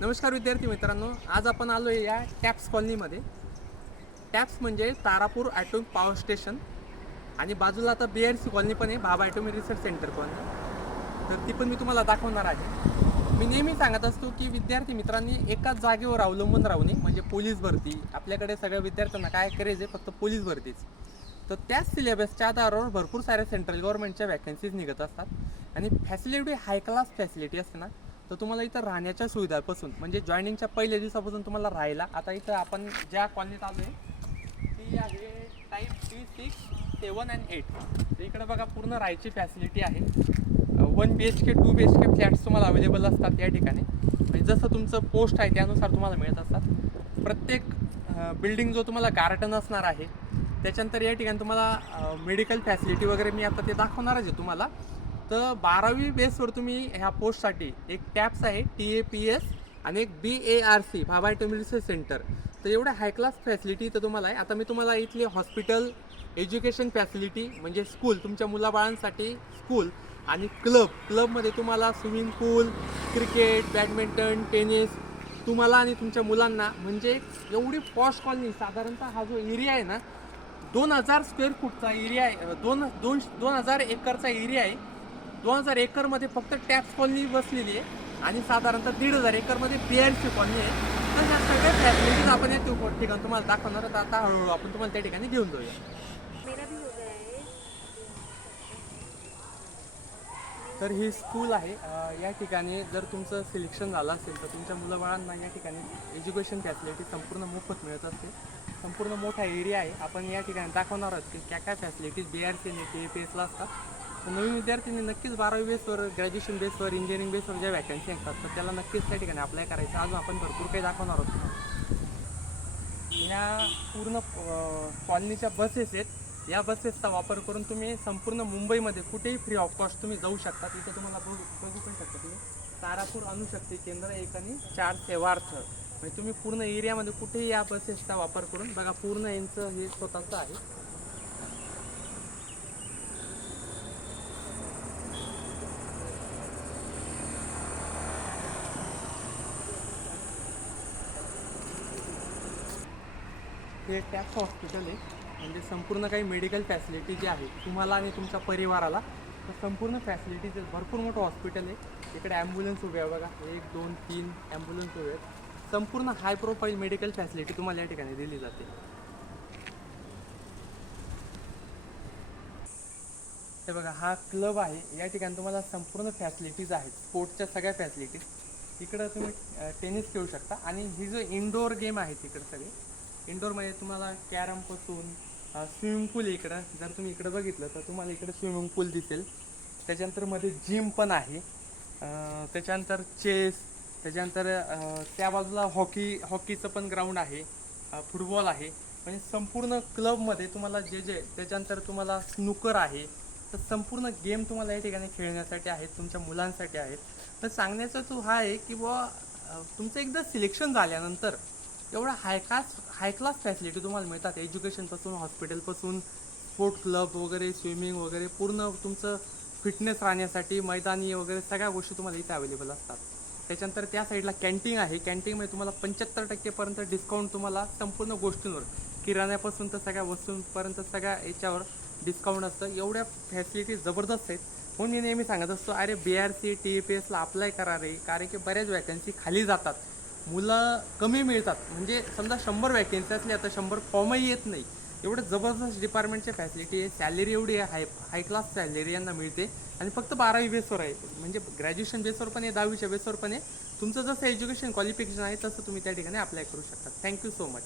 नमस्कार विद्यार्थी मित्रांनो, आज आपण आलो आहे या टॅप्स कॉलनीमध्ये. टॅप्स म्हणजे तारापूर ॲटॉमिक पॉवर स्टेशन आणि बाजूला आता BRC कॉलनी पण आहे, बाबा ॲटॉमिक रिसर्च सेंटर कॉलनी. तर ती पण मी तुम्हाला दाखवणार आहे. मी नेहमी सांगत असतो की विद्यार्थी मित्रांनी एकाच जागेवर अवलंबून राहू नये. म्हणजे पोलीस भरती आपल्याकडे सगळ्या विद्यार्थ्यांना काय करायचं आहे, फक्त पोलीस भरतीच. तर त्याच सिलेबसच्या आधारावर भरपूर साऱ्या सेंट्रल गव्हर्नमेंटच्या वॅकन्सीज निघत असतात आणि फॅसिलिटी हाय क्लास फॅसिलिटी असते ना. तर तुम्हाला इथं राहण्याच्या सुविधापासून म्हणजे जॉईनिंगच्या पहिल्या दिवसापासून तुम्हाला राहायला, आता इथं आपण ज्या कॉलनीत आलो आहे ती आहे टाईप 3, 6, 7 आणि 8. तर इकडं बघा पूर्ण राहायची फॅसिलिटी आहे. 1 BHK 2 BHK फ्लॅट्स तुम्हाला अवेलेबल असतात या ठिकाणी. म्हणजे जसं तुमचं पोस्ट आहे त्यानुसार तुम्हाला मिळत असतात. प्रत्येक बिल्डिंग जो तुम्हाला गार्डन असणार आहे. त्याच्यानंतर या ठिकाणी तुम्हाला मेडिकल फॅसिलिटी वगैरे मी आता ते दाखवणारच आहे तुम्हाला. तर 12वी बेसवर तुम्ही ह्या पोस्टसाठी एक टॅप्स आहे TAPS आणि एक BARC बाबा ॲटॉमिक रिसर्च सेंटर. तर एवढ्या हाय क्लास फॅसिलिटी तर तुम्हाला आहे. आता मी तुम्हाला इथली हॉस्पिटल, एज्युकेशन फॅसिलिटी म्हणजे स्कूल, तुमच्या मुलाबाळांसाठी स्कूल आणि क्लबमध्ये तुम्हाला स्विमिंग पूल, क्रिकेट, बॅडमिंटन, टेनिस तुम्हाला आणि तुमच्या मुलांना. म्हणजे एवढी पॉश कॉलनी, साधारणतः हा जो एरिया आहे ना 2000 स्क्वेअर फूटचा एरिया आहे. 2000 एकरचा एरिया आहे. 2000 एकरमध्ये फक्त टॅप्स कॉलनी बसलेली आहे आणि साधारणतः 1500 एकरमध्ये BRC कॉलनी आहे. तर ह्या सगळ्या फॅसिलिटीज आपण या ठिकाणी तुम्हाला दाखवणार आहोत. आता हळूहळू आपण तुम्हाला त्या ठिकाणी घेऊन जाऊया. मेरा भी हो गया है। तर ही स्कूल आहे. या ठिकाणी जर तुमचं सिलेक्शन झालं असेल तर तुमच्या मुलाबाळांना या ठिकाणी एज्युकेशन फॅसिलिटी संपूर्ण मोफत मिळत असते. संपूर्ण मोठा एरिया आहे. आपण या ठिकाणी दाखवणार आहोत की काय काय फॅसिलिटीज BRC आणि TAPSला असतात. तर नवीन विद्यार्थ्यांनी नक्कीच 12वी बेसवर, ग्रॅज्युएशन बेसवर, इंजिनिअरिंग बेसवर ज्या वॅकन्सी असतात तर त्याला नक्कीच त्या ठिकाणी अप्लाय करायचं. अजून आपण भरपूर काही दाखवणार आहोत. या पूर्ण कॉलनीच्या बसेस आहेत. या बसेसचा वापर करून तुम्ही संपूर्ण मुंबईमध्ये कुठेही फ्री ऑफ कॉस्ट तुम्ही जाऊ शकता. तिथे तुम्हाला बघू पण शकता तुम्ही तारापूर अणुशक्ती केंद्र 1 आणि 4 सेवार्थ. म्हणजे तुम्ही पूर्ण एरियामध्ये कुठेही या बसेसचा वापर करून बघा. पूर्ण यांचं हे स्वतःचं आहे. हे टॅप्स हॉस्पिटल आहे. म्हणजे संपूर्ण काही मेडिकल फॅसिलिटी जी आहे तुम्हाला आणि तुमच्या परिवाराला, तर संपूर्ण फॅसिलिटीज भरपूर मोठं हॉस्पिटल आहे. इकडे ॲम्ब्युलन्स उभे आहे बघा, 1 2 3 ॲम्ब्युलन्स उभे आहेत. संपूर्ण हाय प्रोफाईल मेडिकल फॅसिलिटी तुम्हाला या ठिकाणी दिली जाते. हे बघा, हा क्लब आहे. या ठिकाणी तुम्हाला संपूर्ण फॅसिलिटीज आहेत, स्पोर्ट्सच्या सगळ्या फॅसिलिटीज. इकडं तुम्ही टेनिस खेळू शकता आणि ही जो इंडोर गेम आहे तिकडे सगळे इंडोरमध्ये तुम्हाला कॅरमपासून स्विमिंग पूल. इकडं जर तुम्ही इकडं बघितलं तर तुम्हाला इकडे स्विमिंग पूल दिसेल. त्याच्यानंतर मध्ये जिम पण आहे. त्याच्यानंतर चेस, त्याच्यानंतर त्या बाजूला हॉकीचं पण ग्राउंड आहे, फुटबॉल आहे. म्हणजे संपूर्ण क्लबमध्ये तुम्हाला जे त्याच्यानंतर तुम्हाला स्नूकर आहे. तर संपूर्ण गेम तुम्हाला या ठिकाणी खेळण्यासाठी आहेत, तुमच्या मुलांसाठी आहेत. तर सांगण्याचा तो हा आहे की बुवा तुमचं एकदा सिलेक्शन झाल्यानंतर एवढा हाय क्लास फॅसिलिटी तुम्हाला मिळतात. एज्युकेशनपासून, हॉस्पिटलपासून, स्पोर्ट क्लब वगैरे, स्विमिंग वगैरे, पूर्ण तुमचं फिटनेस राहण्यासाठी मैदानी वगैरे सगळ्या गोष्टी तुम्हाला इथे अवेलेबल असतात. त्याच्यानंतर त्या साईडला कॅन्टीन आहे. कॅन्टीनमध्ये तुम्हाला 75% डिस्काउंट तुम्हाला संपूर्ण गोष्टींवर, किराण्यापासून तर सगळ्या वस्तूंपर्यंत सगळ्या याच्यावर डिस्काउंट असतं. एवढ्या फॅसिलिटीज जबरदस्त आहेत. म्हणून मी नेहमी सांगत असतो, अरे BRC TAPSला अप्लाय करा रे. कारण की बऱ्याच वॅकन्सी खाली जातात, मुलं कमी मिळतात. म्हणजे समजा 100 वॅकन्सी असली आता 100 फॉर्मही येत नाही. एवढं जबरदस्त डिपार्टमेंटची फॅसिलिटी आहे. सॅलरी एवढी आहे, हाय क्लास सॅलरी यांना मिळते आणि फक्त 12वी बेसवर आहे. म्हणजे ग्रॅज्युएशन बेसवर पण आहे, 10वीच्या बेसवर पण आहे. तुमचं जसं एज्युकेशन क्वालिफिकेशन आहे तसं तुम्ही त्या ठिकाणी अप्लाय करू शकता. Thank you so much.